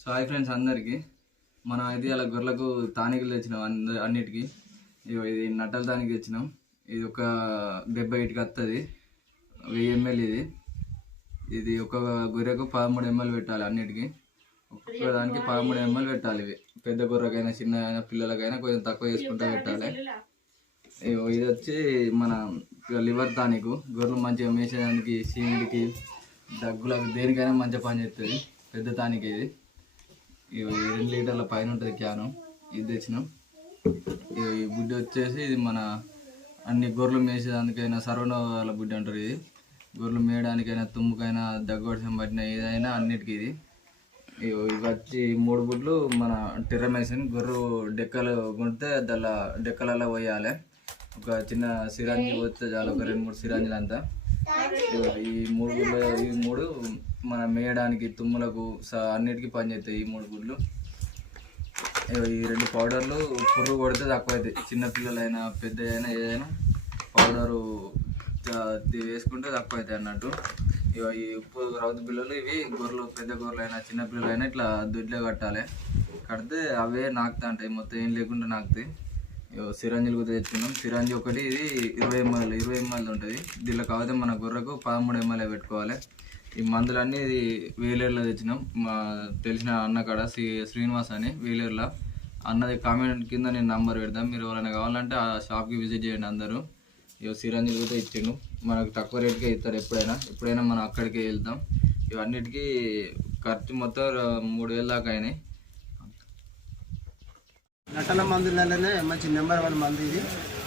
So hi friends అందరికీ. మనం అయితే అలా గొర్రెలకు తానికలు తెచ్చినాం అన్నిటికీ. ఇగో ఇది నట్టల తానికి తెచ్చినాం. ఇది ఒక డెబ్బై ఇటుకి వస్తుంది వెయ్యి ఎంఎల్ ఇది. ఇది ఒక గొర్రెకు పదమూడు ఎంఎల్ పెట్టాలి అన్నిటికీ. ఒక్కొక్క దానికి పదమూడు ఎంఎల్ పెట్టాలి ఇవి. పెద్ద గొర్రెకైనా చిన్న అయినా పిల్లలకైనా కొంచెం తక్కువ చేసుకుంటూ పెట్టాలి. ఇగో ఇది వచ్చి మన లివర్ టానిక్ గొర్రెలు మంచిగా మేసేదానికి సీమిడికి దగ్గులకు దేనికైనా మంచిగా పని చేస్తుంది పెద్ద టానిక్ ఇది. రెండు లీటర్ల పైన ఉంటుంది క్యాను. ఇది తెచ్చినాం. ఇగో ఈ బుడ్డి వచ్చేసి ఇది మన అన్ని గొర్రెలు మేసేదానికైనా సర్వనవాల బుడ్డి అంటారు ఇది. గొర్రెలు మేయడానికైనా తుమ్ముకైనా దగ్గొడిసం పట్టిన ఏదైనా అన్నిటికీ ఇది. ఇగో ఇవి వచ్చి మూడు గుడ్లు మన టెర్రమేషన్ గొర్రె డెక్కలు కొంటే దానిలో డెక్కలలో పోయాలి. ఒక చిన్న సిరంజి పోతే చాలు ఒక రెండు మూడు సిరాంజీలు అంతా ఈ మూడు గుడ్లు ఈ మూడు మన మేయడానికి తుమ్ములకు స- అన్నిటికీ పనిచేస్తాయి ఈ మూడు గుడ్లు. ఈ రెండు పౌడర్లు పురుగు కొడితే తక్కువ అవుతాయి చిన్నపిల్లలైనా పెద్ద అయినా ఏదైనా పౌడరు వేసుకుంటే తక్కువ అవుతాయి అన్నట్టు. ఇగో ఈ ఉప్పు రౌతు పిల్లలు ఇవి గొర్రెలు పెద్ద గొర్రెలైనా చిన్నపిల్లలైనా చిన్న ఇట్లా దొడ్లే కట్టాలి. కడితే అవే నాకుతా ఉంటాయి మొత్తం ఏం లేకుండా నాకుతాయి. ఇగో సిరంజిలు కూడా తెచ్చుకున్నాం. సిరంజి ఒకటి ఇది ఇరవై ఎంఎల్ ఇరవై ఎంఎల్ ఉంటుంది. దీనిలో కాకపోతే మన గొర్రెకు పదమూడు ఎంఎల్ఏ పెట్టుకోవాలి. ఈ మందులన్నీ ఇది వేలేరులో తెచ్చినాం. మా తెలిసిన అన్న కాడ శ్రీ శ్రీనివాస్ అని వేలేరులో. అన్నది కామెంట్ కింద నేను నంబర్ పెడతాం. మీరు ఎవరైనా కావాలంటే ఆ షాప్కి విజిట్ చేయండి అందరూ. ఇవి సిరంజిలు కూడా ఇచ్చిండు. మనకు తక్కువ రేట్కే ఇస్తారు ఎప్పుడైనా. ఎప్పుడైనా మనం అక్కడికే వెళ్తాం. ఇవన్నిటికీ ఖర్చు మొత్తం మూడు వేల దాకా అయినాయి. నటన మందులలోనే మంచి నెంబర్ వన్ మంది ఇది.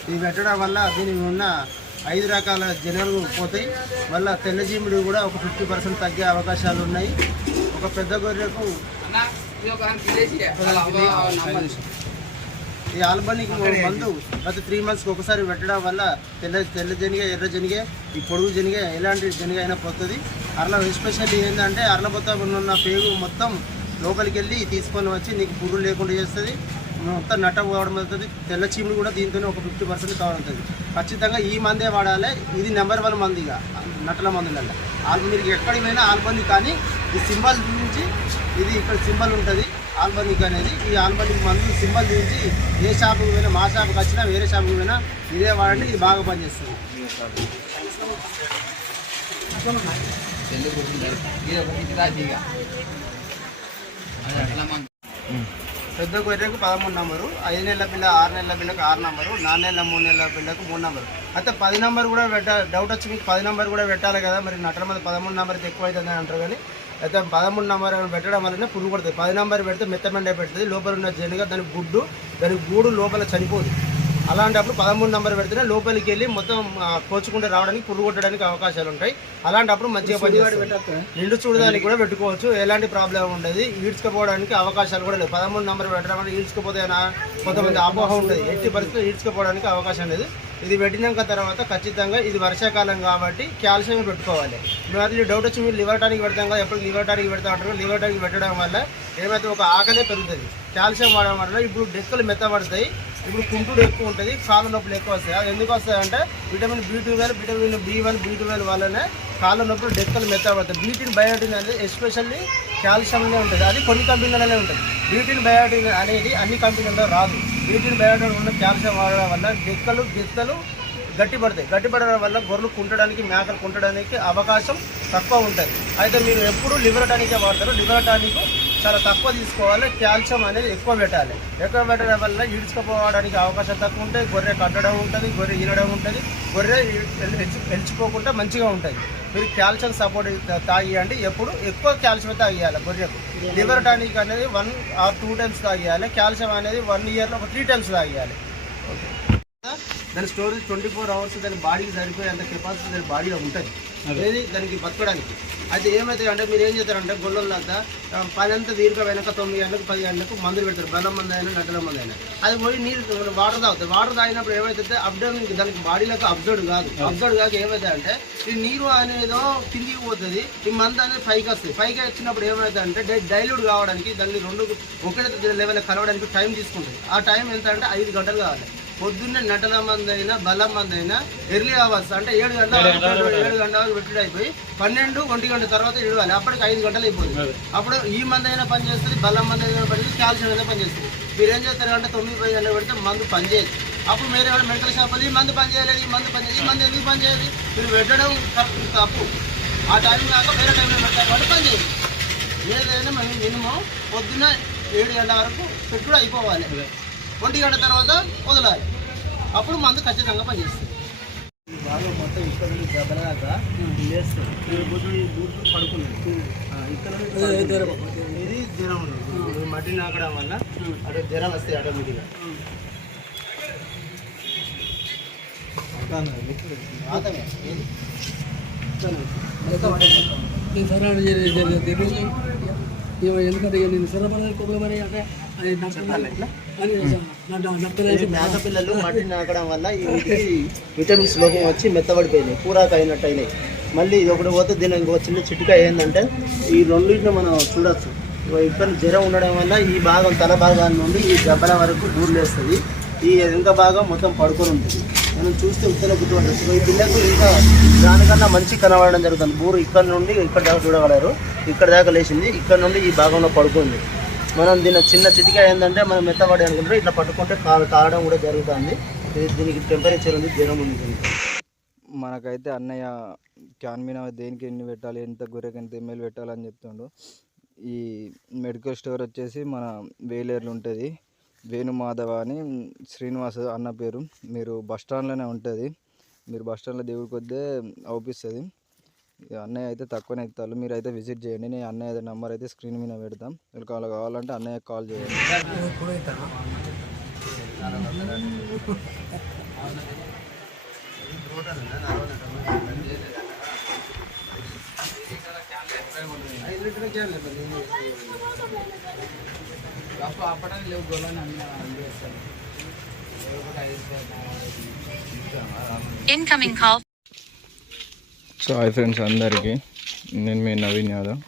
ఇవి పెట్టడం వల్ల దీనికి ఉన్న ఐదు రకాల జనాలు పోతాయి. మళ్ళీ తెల్లజీముడు కూడా ఒక ఫిఫ్టీ పర్సెంట్ తగ్గే అవకాశాలు ఉన్నాయి. ఒక పెద్ద గొర్రెకు ఈ ఆల్బనిక్ మందు ప్రతి త్రీ మంత్స్కి ఒకసారి పెట్టడం వల్ల తెల్ల తెల్ల జనిగే ఎర్ర జనిగే ఈ పొడుగు జనిగే ఎలాంటి జనిగే అయినా పోతుంది. అరల ఎస్పెషల్లీ ఏంటంటే అరల ఉన్న పేగు మొత్తం లోపలికి వెళ్ళి తీసుకొని వచ్చి నీకు పురుగు లేకుండా చేస్తుంది. మొత్తం నట్ట పోవడం అవుతుంది తెల్ల చీముడు కూడా దీంతోనే ఒక ఫిఫ్టీ పర్సెంట్ కవర్ అవుతుంది. ఖచ్చితంగా ఈ మందే వాడాలి. ఇది నెంబర్ వన్ మంది ఇక నటల మందులలో ఆల్బ మీరు ఎక్కడికి పోయినా ఆల్బనిక్ కానీ ఈ సింబల్ నుంచి ఇది ఇక్కడ సింబల్ ఉంటుంది. ఆల్బనిక్ అనేది ఈ ఆల్బనిక్ మందు సింబల్ నుంచి ఏ షాపుకి పోయినా మా షాప్కి వచ్చినా వేరే షాపుకి పోయినా ఇదే వాడండి ఇది బాగా పనిచేస్తుంది. పెద్ద గొర్రెకు పదమూడు నంబరు ఐదు నెలల పిల్ల ఆరు నెలల పిల్లకు ఆరు నంబరు నాలుగు నెలల మూడు నెలల పిల్లకు మూడు నంబరు. అయితే పది నంబర్ కూడా పెట్ట డౌట్ వచ్చి మీకు పది నంబర్ కూడా పెట్టాలి కదా మరి నటన మీద పదమూడు నంబర్ ఎక్కువ అవుతుంది అని అంటారు కానీ అయితే పదమూడు నంబర్ పెట్టడం వల్లనే పురుగు పడుతుంది. పది నంబర్ పెడితే మెత్తమెండే పెడుతుంది లోపల ఉన్న జనుగా దాని గుడ్డు దాని గూడు లోపల చనిపోదు. అలాంటప్పుడు పదమూడు నంబర్ పెడితేనే లోపలికి వెళ్ళి మొత్తం కోచుకుంటూ రావడానికి పురుగు కొట్టడానికి అవకాశాలు ఉంటాయి. అలాంటప్పుడు మంచిగా పనిచేస్తుంది. నిండు చూడడానికి కూడా పెట్టుకోవచ్చు. ఎలాంటి ప్రాబ్లం ఉండదు. ఈడ్చుకుపోవడానికి అవకాశాలు కూడా లేవు. పదమూడు నంబర్ పెట్టడం వల్ల ఈడ్చుకుపోతే నా- కొంతమంది అపోహ ఉంటుంది. ఎట్టి పరిస్థితుల్లో ఈడ్చుకుపోవడానికి అవకాశం లేదు. ఇది పెట్టినాక తర్వాత ఖచ్చితంగా ఇది వర్షాకాలం కాబట్టి కాల్షియం పెట్టుకోవాలి. మరి డౌట్ వచ్చి మీరు లివర్ టానిక్ పెడతాం కదా ఎప్పుడు లివర్ టానిక్ పెడతా ఉంటారు. లివర్ టానిక్ పెట్టడం వల్ల ఏమైతే ఒక ఆకలే పెరుగుతుంది. కాల్షియం వాడడం వల్ల ఇప్పుడు డెక్కలు మెత్తబడతాయి. ఇప్పుడు కుంటుడు ఎక్కువ ఉంటుంది కాళ్ళ నొప్పులు ఎక్కువ వస్తాయి. అది ఎందుకు వస్తాయి అంటే vitamin B twelve vitamin B one B twelve వల్లనే కాళ్ళ నొప్పులు డెక్కలు మెత్తబడతాయి బీటిన్ బయోటిన్ అనేది ఎస్పెషల్లీ కాల్షియంలో ఉంటుంది. అది కొన్ని కంపెనీలలోనే ఉంటుంది. బీటిన్ బయోటిన్ అనేది అన్ని కంపెనీల్లో రాదు. బీటిన్ బయోటిన్ ఉన్న క్యాల్షియం వాడడం వల్ల డెక్కలు గెత్తలు గట్టి పడతాయి. గట్టి పడడం వల్ల గొర్రెలు కుంటడానికి మేకలు కుంటడానికి అవకాశం తక్కువ ఉంటుంది. అయితే మీరు ఎప్పుడు లివర్ టానికే వాడతారు. లివర్ టానిక్ చాలా తక్కువ తీసుకోవాలి. కాల్షియం అనేది ఎక్కువ పెట్టాలి. ఎక్కువ పెట్టడం వల్ల ఈడ్చుకుపోవడానికి అవకాశం తక్కువ ఉంటుంది. గొర్రె కట్టడం ఉంటుంది గొర్రె ఈనడం ఉంటుంది. గొర్రె ఎల్చిపోకుండా మంచిగా ఉంటుంది. మీరు కాల్షియం సపోర్ట్ తాగియండి. ఎప్పుడు ఎక్కువ కాల్షియం తాగియాలి గొర్రెకు. లివర్ టానిక్ అనేది వన్ ఆర్ టూ టైమ్స్ తాగియాలి. కాల్షియం అనేది వన్ ఇయర్లో ఒక త్రీ టైమ్స్ తాగియాలి. దాని స్టోరేజ్ ట్వంటీ ఫోర్ అవర్స్ దాని బాడీకి సరిపోయే అంత కెపాసిటీ దాని బాడీలో ఉంటుంది. ఏది? దానికి బతకడానికి అయితే ఏమైతే అంటే మీరు ఏం చేస్తారంటే గొల్లలంతా ఆ, పని అంతా దీర్ఘ వెనక తొమ్మిది గంటలకు పది గంటలకు మందులు పెడతారు. బెల్లం మంది అయినా నటల మంది అయినా. అది పోయి నీరు వాటర్ తాగుతారు. వాటర్ తాగినప్పుడు ఏమైతే అబ్జర్వ్ దానికి బాడీలోకి అబ్జర్వ్ కాదు. అబ్జర్వ్ కాక ఏమైతే అంటే ఈ నీరు అనేదో కిందికి పోతుంది. ఈ మందు అనేది పైకి వస్తుంది. పైకి వచ్చినప్పుడు ఏమైతే అంటే డైల్యూట్ కావడానికి దాన్ని రెండు ఒకటే లెవెల్ కలవడానికి టైం తీసుకుంటుంది. ఆ టైం ఎంత అంటే ఐదు గంటలు కావాలి. పొద్దున్నే నటల మంది అయినా బలం మంది అయినా ఎర్లీ అవర్స్ అంటే ఏడు గంటల ఏడు గంటల వరకు పెట్టుడు అయిపోయి పన్నెండు ఒంటి గంట తర్వాత ఇడవాలి అప్పటికి ఐదు గంటలు అయిపోతుంది. అప్పుడు ఈ మంది అయినా పని చేస్తుంది బలం మంది అయినా పని చేస్తుంది కాల్షియం అయినా పని చేస్తుంది. మీరు ఏం చేస్తారు అంటే తొమ్మిది పది గంటలు పెడితే మందు పని చేయదు. అప్పుడు మీరు ఏమైనా మెడికల్ షాప్ ఈ మందు పని చేయలేదు ఈ మందు పని చేయలేదు ఈ మందు ఎందుకు పని చేయాలి మీరు పెట్టడం తప్పు- తప్పు. ఆ టైం కాక వేరే టైంలో పెట్టారు కాబట్టి పని చేయదు. ఏదైనా మనం మినిమం పొద్దున్న ఏడు గంటల వరకు పెట్టుడు అయిపోవాలి. ఒంటి గంట తర్వాత వదలాలి. అప్పుడు మందు ఖచ్చితంగా పనిచేస్తుంది. బాగా మొత్తం ఇక్కడ నుండి దెబ్బల దాకా లేస్తుంది బుద్ధుడు పడుకున్నాడు ఇక్కడ. ఇది జ్వరం ఇప్పుడు మట్టి నాకడం వల్ల అటు జ్వరం వస్తాయి ఆటోమేటిక్గా ఎందుకంటే నేను సరఫరా మరి అంటే అది డాక్టర్ అని నా డాక్టర్ ఈ మేక పిల్లలు మట్టి నాకడం వల్ల ఈ వీటికి విటమిన్స్ లోపం వచ్చి మెత్తబడిపోయినాయి కూరాకు అయినట్టు అయినాయి. మళ్ళీ ఇది ఒకటి పోతే దీని ఇంకో చిన్న చిటిక ఏంటంటే ఈ రెండింటిని మనం చూడొచ్చు. ఇక్కడ జ్వరం ఉండడం వల్ల ఈ భాగం తల భాగాన్ని నుండి ఈ దెబ్బల వరకు దూరలేస్తుంది ఈ వెనుక భాగం మొత్తం పడుకొని ఉంటుంది. మనం చూస్తే ఉత్తర గుర్తు ఈ పిల్లకు ఇంకా దానికన్నా మంచి కనబడడం జరుగుతుంది. బూరు ఇక్కడ నుండి ఇక్కడ దాకా చూడగలరు. ఇక్కడ దాకా లేచింది. ఇక్కడ నుండి ఈ భాగంలో పడుకుంది. మనం దీని చిన్న చిటిక ఏంటంటే మనం మెత్తబడి అనుకుంటే ఇట్లా పట్టుకుంటే కాలు కాలడం కూడా జరుగుతుంది. ఇది దీనికి టెంపరేచర్ ఉంది జ్వరం ఉంది మనకైతే అన్నయ్య క్యాన్ మీద దేనికి ఎన్ని పెట్టాలి ఎంత గొర్రెకి ఎంత ఎంఎల్ పెట్టాలని చెప్తుండు. ఈ మెడికల్ స్టోర్ వచ్చేసి మన వేలేర్లు ఉంటుంది. వేణుమాధవ అని శ్రీనివాస్ అన్న పేరు. మీరు బస్ స్టాండ్లోనే ఉంటుంది. మీరు బస్ స్టాండ్లో దేవుడికి కొద్దే అవుపిస్తుంది అన్నయ్య అయితే తక్కువనే ఎక్కుతారు మీరు అయితే విజిట్ చేయండి. నేను అన్నయ్య నెంబర్ అయితే స్క్రీన్ మీద పెడతాం. మీరు కాల్ కావాలంటే అన్నయ్య కాల్ చేయండి. Incoming call. So hi friends అందరికీ. నేను మీ నవీన్ యాదవ్.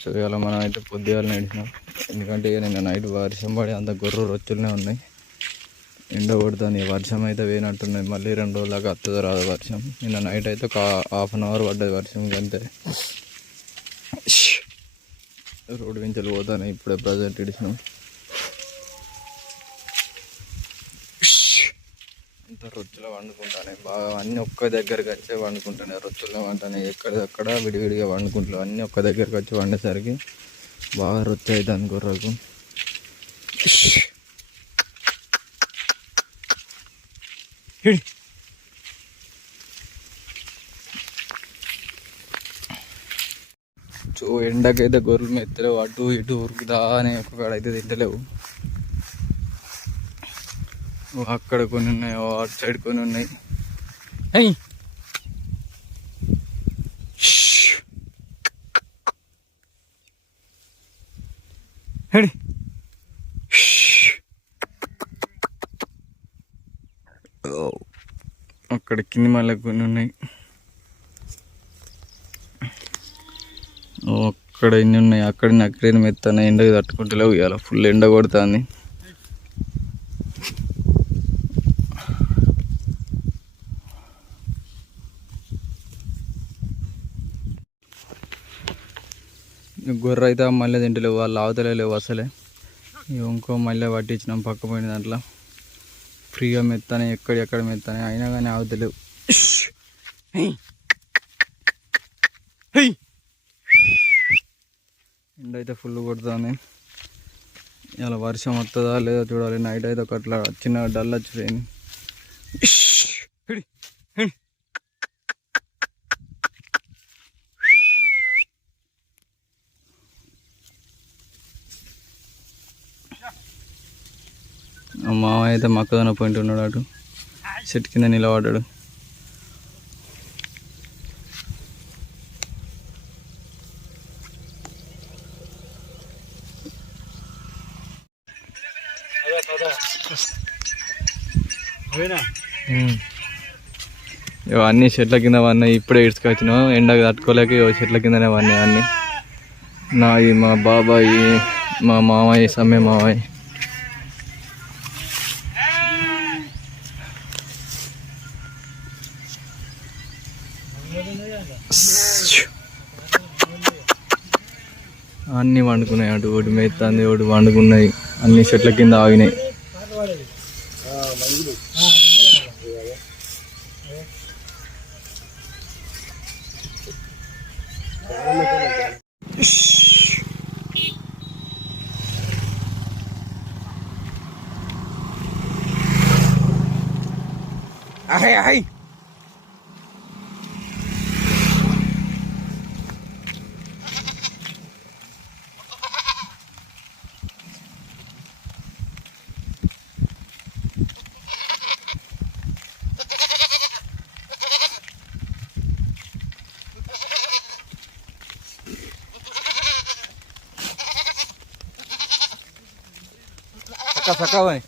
సో ఇవాళ మనం అయితే పొద్దుగాలు నడిచినాం. ఎందుకంటే నేను నిన్న నైట్ వర్షం పడి అంత గొర్రె రొచ్చులనే ఉన్నాయి. ఎండ కొడుతుంది వర్షం అయితే వేయనట్టున్నది. మళ్ళీ రెండు రోజులకు వస్తుందో రాదు వర్షం. నిన్న నైట్ అయితే ఒక హాఫ్ అన్ అవర్ పడ్డది వర్షం అంతే రోడ్డు నుంచి పోతాను ఇప్పుడే ప్రజెంట్ ఇడిచినాం. రొచ్చులో వండుకుంటానే. బాగా అన్నీ ఒక్క దగ్గరికి వచ్చే వండుకుంటానే. రొచ్చులో వంటానే ఎక్కడెక్కడ విడివిడిగా వండుకుంటాను అన్నీ ఒక్క దగ్గరికి వచ్చి వండేసరికి బాగా రొచ్చు అవుతుంది గుర్రకు. సో ఎండకైతే గొర్రెలు మెత్తలేవు. అటు ఇటు ఉరుకుదా అని ఒక్కడైతే తింటలేవు. అక్కడ కొన్ని ఉన్నాయి ఓ అటు సైడ్ కొన్ని ఉన్నాయి. హడి. అక్కడ కింది మళ్ళీ కొన్ని ఉన్నాయి. అక్కడ ఎన్ని ఉన్నాయి? అక్కడ అక్కడ మెత్తాను ఎండకి తట్టుకుంటలేవు ఇవాళ ఫుల్ ఎండ కొడుతుంది. గొర్రె అయితే మళ్ళీ తింటలేవు వాళ్ళు ఆవుతలే లేవు అసలే. ఇక మళ్ళీ పట్టించినాం పక్క పోయిన దాంట్లో. ఫ్రీగా మెత్తానే ఎక్కడ ఎక్కడ మెత్తానే అయినా కానీ ఆవుతలేవు ఎండ అయితే ఫుల్ కొడుతుంది. ఇలా వర్షం వస్తుందా లేదా చూడాలి. నైట్ అయితే ఒక అట్లా చిన్న డల్ వచ్చిపోయింది. మామ అయితే మక్కదన పోయింట్ ఉన్నాడు అటు. చెట్టు కింద నిలబడ్డాడు. ఇవన్నీ చెట్ల కింద పడినాయి ఇప్పుడే ఇడ్చుకొచ్చినాం ఎండకు తట్టుకోలేక చెట్ల కిందనే పడినాయి అన్నీ. నా మా బాబాయి మా మామయ్య సమ్మె మామయ్య అన్ని వండుకున్నాయి అటు ఒకటి మెత్తంది ఒకటి వండుకున్నాయి. అన్ని చెట్ల కింద ఆగినాయి. అహై అహై caçar calanho.